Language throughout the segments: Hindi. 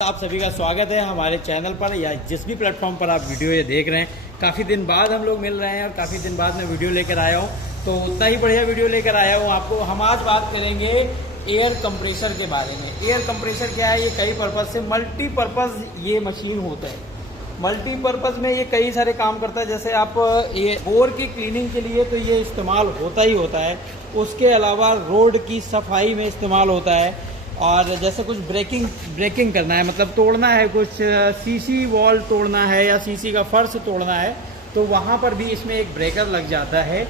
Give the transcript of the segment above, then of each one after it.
आप सभी का स्वागत है हमारे चैनल पर या जिस भी प्लेटफॉर्म पर आप वीडियो ये देख रहे हैं। काफ़ी दिन बाद हम लोग मिल रहे हैं और काफ़ी दिन बाद मैं वीडियो लेकर आया हूँ, तो उतना ही बढ़िया वीडियो लेकर आया हूँ आपको। हम आज बात करेंगे एयर कंप्रेसर के बारे में। एयर कंप्रेसर क्या है, ये कई पर्पज़ से मल्टीपर्पज़ ये मशीन होता है। मल्टीपर्पज़ में ये कई सारे काम करता है। जैसे आप ये बोर की क्लीनिंग के लिए तो ये इस्तेमाल होता ही होता है। उसके अलावा रोड की सफाई में इस्तेमाल होता है। और जैसे कुछ ब्रेकिंग करना है, मतलब तोड़ना है, कुछ सीसी वॉल तोड़ना है या सीसी का फर्श तोड़ना है, तो वहाँ पर भी इसमें एक ब्रेकर लग जाता है।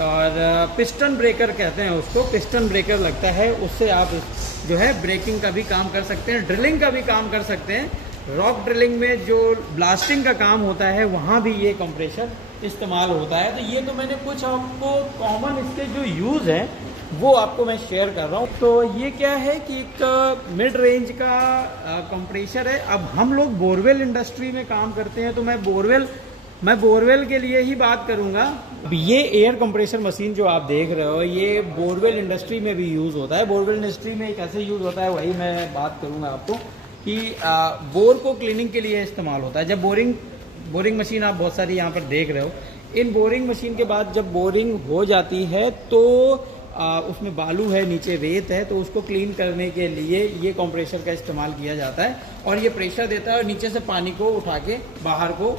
और पिस्टन ब्रेकर कहते हैं उसको, पिस्टन ब्रेकर लगता है। उससे आप जो है ब्रेकिंग का भी काम कर सकते हैं, ड्रिलिंग का भी काम कर सकते हैं। रॉक ड्रिलिंग में जो ब्लास्टिंग का काम होता है वहाँ भी ये कंप्रेसर इस्तेमाल होता है। तो ये तो मैंने कुछ आपको कॉमन इसके जो यूज़ है वो आपको मैं शेयर कर रहा हूँ। तो ये क्या है कि एक मिड रेंज का कंप्रेसर है। अब हम लोग बोरवेल इंडस्ट्री में काम करते हैं, तो मैं बोरवेल के लिए ही बात करूँगा। अब ये एयर कंप्रेसर मशीन जो आप देख रहे हो, ये बोरवेल इंडस्ट्री में भी यूज़ होता है। बोरवेल इंडस्ट्री में कैसे यूज़ होता है वही मैं बात करूँगा आपको, कि बोर को क्लीनिंग के लिए इस्तेमाल होता है। जब बोरिंग मशीन आप बहुत सारी यहाँ पर देख रहे हो, इन बोरिंग मशीन के बाद जब बोरिंग हो जाती है तो उसमें बालू है, नीचे रेत है, तो उसको क्लीन करने के लिए ये कंप्रेसर का इस्तेमाल किया जाता है। और ये प्रेशर देता है और नीचे से पानी को उठा के बाहर को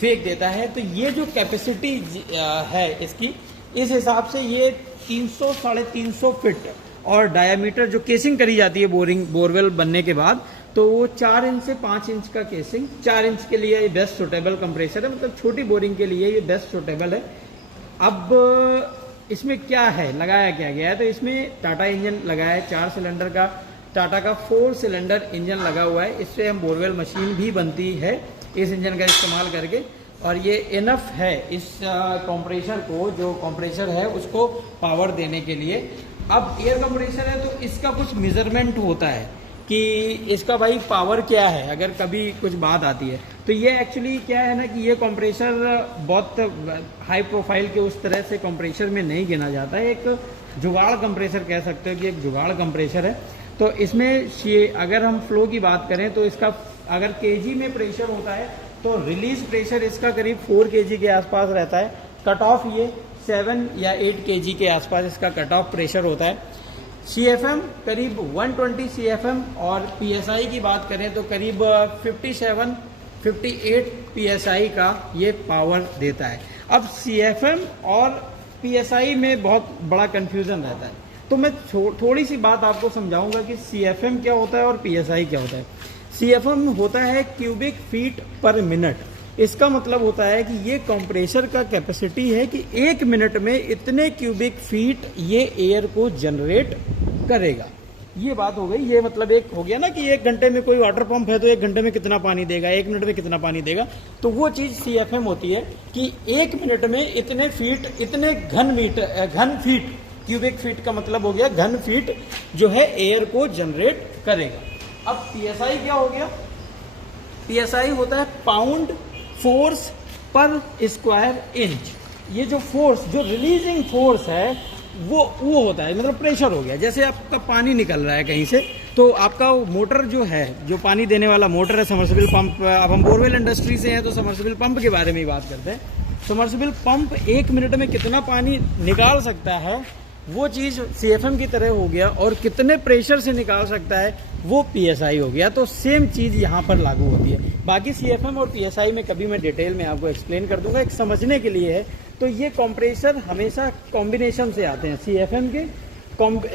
फेंक देता है। तो ये जो कैपेसिटी है इसकी, इस हिसाब से ये 300-350 फीट और डायामीटर जो केसिंग करी जाती है बोरवेल बनने के बाद, तो वो 4 इंच से 5 इंच का केसिंग, 4 इंच के लिए ये बेस्ट सूटेबल कंप्रेसर है। मतलब छोटी बोरिंग के लिए ये बेस्ट सूटेबल है। अब इसमें क्या है, लगाया क्या गया है, तो इसमें टाटा इंजन लगाया है, 4 सिलेंडर का टाटा का 4 सिलेंडर इंजन लगा हुआ है। इससे हम बोरवेल मशीन भी बनती है इस इंजन का इस्तेमाल करके। और ये इनफ है इस कंप्रेसर को, जो कंप्रेसर है उसको पावर देने के लिए। अब एयर कंप्रेसर है तो इसका कुछ मेजरमेंट होता है कि इसका भाई पावर क्या है, अगर कभी कुछ बात आती है। तो ये एक्चुअली क्या है ना, कि ये कंप्रेसर बहुत हाई प्रोफाइल के उस तरह से कंप्रेसर में नहीं गिना जाता है। एक जुगाड़ कंप्रेसर कह सकते हो कि एक जुगाड़ कंप्रेसर है। तो इसमें अगर हम फ्लो की बात करें तो इसका अगर केजी में प्रेशर होता है तो रिलीज प्रेशर इसका करीब 4 केजी के आसपास रहता है। कट ऑफ ये 7 या 8 केजी के आसपास इसका कट ऑफ प्रेशर होता है। CFM करीब 120 CFM और PSI की बात करें तो करीब 57-58 PSI का ये पावर देता है। अब CFM और PSI में बहुत बड़ा कन्फ्यूज़न रहता है, तो मैं थोड़ी सी बात आपको समझाऊंगा कि CFM क्या होता है और PSI क्या होता है। CFM होता है क्यूबिक फीट पर मिनट। इसका मतलब होता है कि ये कंप्रेसर का कैपेसिटी है कि 1 मिनट में इतने क्यूबिक फीट ये एयर को जनरेट करेगा। ये बात हो गई। ये मतलब एक हो गया ना कि 1 घंटे में कोई वाटर पंप है तो 1 घंटे में कितना पानी देगा, 1 मिनट में कितना पानी देगा। तो वो चीज़ CFM होती है कि 1 मिनट में इतने फीट, इतने घन फीट, क्यूबिक फीट का मतलब हो गया घन फीट, जो है एयर को जनरेट करेगा। अब PSI क्या हो गया, PSI होता है पाउंड फोर्स पर स्क्वायर इंच। ये जो फोर्स, जो रिलीजिंग फोर्स है वो होता है, मतलब प्रेशर हो गया। जैसे आपका पानी निकल रहा है कहीं से, तो आपका मोटर जो है, जो पानी देने वाला मोटर है, समर्सिबल पंप। अब हम बोरवेल इंडस्ट्री से हैं तो समर्सिबल पंप के बारे में ही बात करते हैं। समर्सिबल पंप 1 मिनट में कितना पानी निकाल सकता है, वो चीज़ CFM की तरह हो गया। और कितने प्रेशर से निकाल सकता है वो PSI हो गया। तो सेम चीज़ यहाँ पर लागू होती है। बाकी CFM और PSI में कभी मैं डिटेल में आपको एक्सप्लेन कर दूंगा, एक समझने के लिए है। तो ये कंप्रेसर हमेशा कॉम्बिनेशन से आते हैं,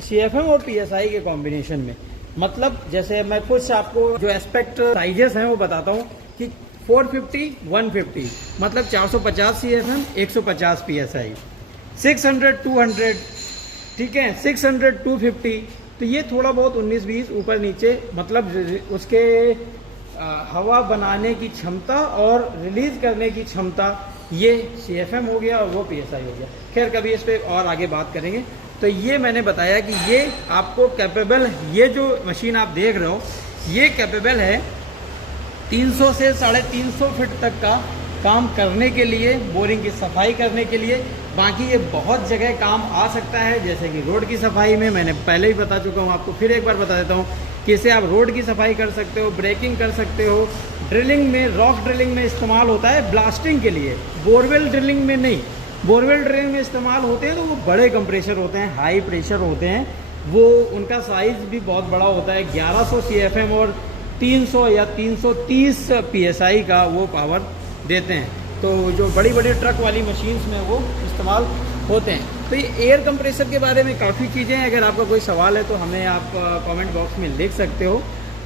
CFM और PSI के कॉम्बिनेशन में। मतलब जैसे मैं कुछ आपको जो एस्पेक्ट साइजेस हैं वो बताता हूँ कि 450-150 मतलब 450 CFM, 150 PSI, 600-200, ठीक है, 600-250। तो ये थोड़ा बहुत 19-20 ऊपर नीचे, मतलब उसके हवा बनाने की क्षमता और रिलीज करने की क्षमता, ये CFM हो गया और वो PSI हो गया। खैर कभी इस पर और आगे बात करेंगे। तो ये मैंने बताया कि ये आपको कैपेबल, ये जो मशीन आप देख रहे हो ये कैपेबल है 300 से 350 फीट तक का काम करने के लिए, बोरिंग की सफाई करने के लिए। बाकी ये बहुत जगह काम आ सकता है, जैसे कि रोड की सफाई में, मैंने पहले ही बता चुका हूँ आपको, फिर एक बार बता देता हूँ कि इससे आप रोड की सफाई कर सकते हो, ब्रेकिंग कर सकते हो। ड्रिलिंग में, रॉक ड्रिलिंग में इस्तेमाल होता है ब्लास्टिंग के लिए, बोरवेल ड्रिलिंग में नहीं। बोरवेल ड्रिलिंग में इस्तेमाल होते हैं तो वो बड़े कंप्रेशर होते हैं, हाई प्रेशर होते हैं, वो उनका साइज़ भी बहुत बड़ा होता है, 1100 CFM और 300 या 330 PSI का वो पावर देते हैं। तो जो बड़ी बड़ी ट्रक वाली मशीन्स में वो इस्तेमाल होते हैं। तो ये एयर कंप्रेसर के बारे में काफ़ी चीज़ें हैं, अगर आपका कोई सवाल है तो हमें आप कमेंट बॉक्स में लिख सकते हो।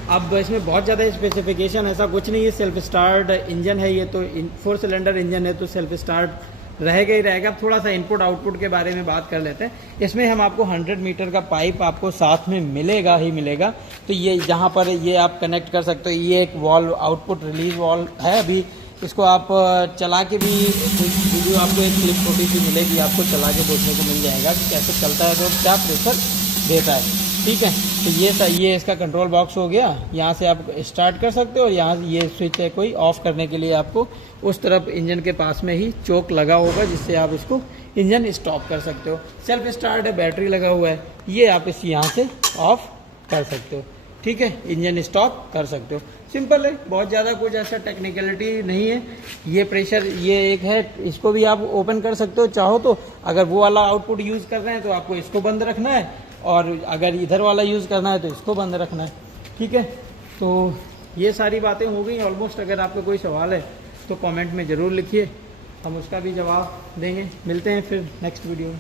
अब इसमें बहुत ज़्यादा स्पेसिफिकेशन ऐसा कुछ नहीं है, सेल्फ स्टार्ट इंजन है ये, तो 4 सिलेंडर इंजन है तो सेल्फ स्टार्ट रहेगा ही रहेगा। अब थोड़ा सा इनपुट आउटपुट के बारे में बात कर लेते हैं। इसमें हम आपको 100 मीटर का पाइप आपको साथ में मिलेगा ही मिलेगा। तो ये जहाँ पर ये आप कनेक्ट कर सकते हो, ये एक वॉल्व, आउटपुट रिलीज वॉल्व है। अभी इसको आप चला के भी वीडियो आपको एक क्लिप छोटी सी मिलेगी, आपको चला के देखने को मिल जाएगा कि कैसे चलता है तो क्या प्रेशर देता है। ठीक है, तो ये इसका कंट्रोल बॉक्स हो गया। यहाँ से आप स्टार्ट कर सकते हो, और यहाँ ये स्विच है कोई ऑफ करने के लिए, आपको उस तरफ इंजन के पास में ही चोक लगा होगा जिससे आप इसको इंजन स्टॉप कर सकते हो। सेल्फ स्टार्ट है, बैटरी लगा हुआ है, ये आप इस यहाँ से ऑफ कर सकते हो। ठीक है, इंजन स्टॉप कर सकते हो, सिंपल है, बहुत ज़्यादा कुछ ऐसा टेक्निकलिटी नहीं है। ये प्रेशर, ये एक है, इसको भी आप ओपन कर सकते हो चाहो तो। अगर वो वाला आउटपुट यूज़ कर रहे हैं तो आपको इसको बंद रखना है, और अगर इधर वाला यूज़ करना है तो इसको बंद रखना है। ठीक है, तो ये सारी बातें हो गई ऑलमोस्ट। अगर आपका कोई सवाल है तो कमेंट में ज़रूर लिखिए, हम उसका भी जवाब देंगे। मिलते हैं फिर नेक्स्ट वीडियो में।